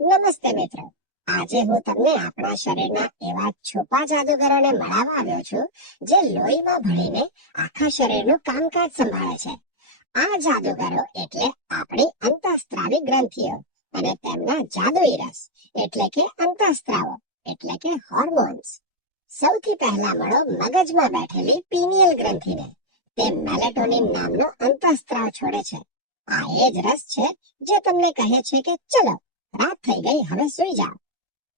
નમસ્તે મિત્રો, આજે હું તમને આપણા શરીરના એવા છુપા જાદુગરોને મળવા આવ્યો છું જે લોહીમાં ભળીને આખા શરીરનું કામકાજ સંભાળે છે. આ જાદુગરો એટલે આપણી અંતઃસ્ત્રાવી ગ્રંથિઓ અને તેમના જાદુઈ રસ એટલે કે અંતઃસ્ત્રાવો એટલે કે હોર્મોન્સ. સૌથી પહેલા મળો મગજમાં બેઠેલી પીનિયલ ગ્રંથિને. તે મેલેટોનિન નામનો અંતઃસ્ત્રાવ છોડે છે. આ એ જ રસ છે જે તમને કહે છે કે ચલો, રાત થઈ ગઈ, હવે સૂઈ જાઓ.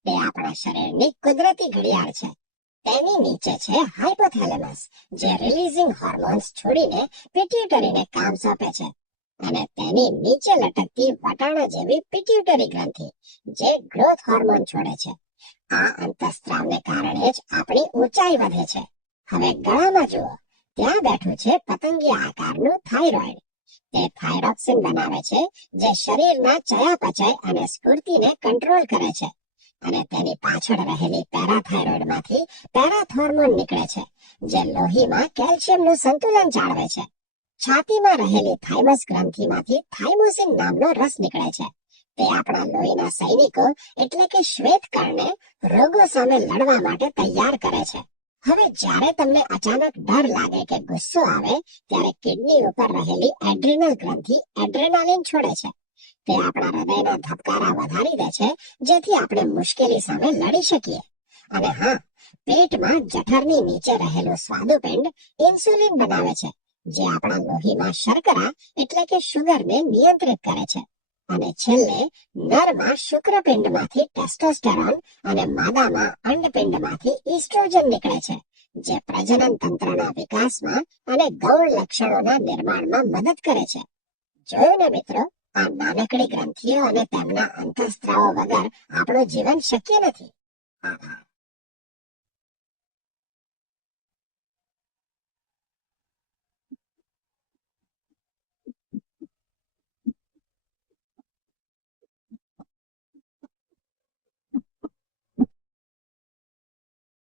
તે આપણા શરીરની કુદરતી ઘડિયાળ છે. તેની નીચે છે હાઇપોથેલેમસ, જે રિલીઝિંગ હોર્મોન્સ છોડીને પિટ્યુટરીને કામ સોંપે છે. અને તેની નીચે લટકતી વટાણા જેવી પિટ્યુટરી ગ્રંથિ, જે ગ્રોથ હોર્મોન છોડે છે. આ અંતઃસ્ત્રાવને કારણે જ આપણી ઊંચાઈ વધે છે. હવે ગળામાં જુઓ, ત્યાં બેઠું છે પતંગિયા આકારનું થાઇરોઇડ. તે થાઇરોક્સિન બનાવે છે, જે શરીરના ચયાપચય અને સ્ફૂર્તિને કંટ્રોલ કરે છે. અને તેની પાછળ રહેલી પેરાથાઇરોઇડમાંથી પેરાથોર્મોન નીકળે છે, જે લોહીમાં કેલ્શિયમનું સંતુલન જાળવે છે. છાતીમાં રહેલી થાઇમસ ગ્રંથિમાંથી થાઇમોસિન નામનો રસ નીકળે છે. તે આપણા લોહીના સૈનિકો એટલે કે શ્વેતકણને રોગો સામે લડવા માટે તૈયાર કરે છે. હવે જ્યારે તમને અચાનક ડર લાગે કે ગુસ્સો આવે, ત્યારે કિડની ઉપર રહેલી એડ્રિનલ ગ્રંથિ એડ્રેનાલિન છોડે છે. તે આપણા હૃદયના ધબકારા વધારી દે છે, જેથી આપણે મુશ્કેલી સામે લડી શકીએ. અને હા, પેટમાં જઠરની નીચે રહેલું સ્વાદુપિંડ ઇન્સ્યુલિન બનાવે છે, જે આપણા લોહીમાં શર્કરા એટલે કે શુગરને નિયંત્રિત કરે છે. અને છેલ્લે નરમાં શુક્રપિંડમાંથી ટેસ્ટોસ્ટેરોન અને માદામાં અંડપિંડમાંથી ઈસ્ટ્રોજન નીકળે છે, જે પ્રજનન તંત્રના વિકાસમાં અને ગૌણ લક્ષણોના નિર્માણમાં મદદ કરે છે. જોયું ને મિત્રો, આ નાનકડી ગ્રંથિઓ અને તેમના અંતઃસ્ત્રાવો વગર આપણું જીવન શક્ય નથી. આભાર.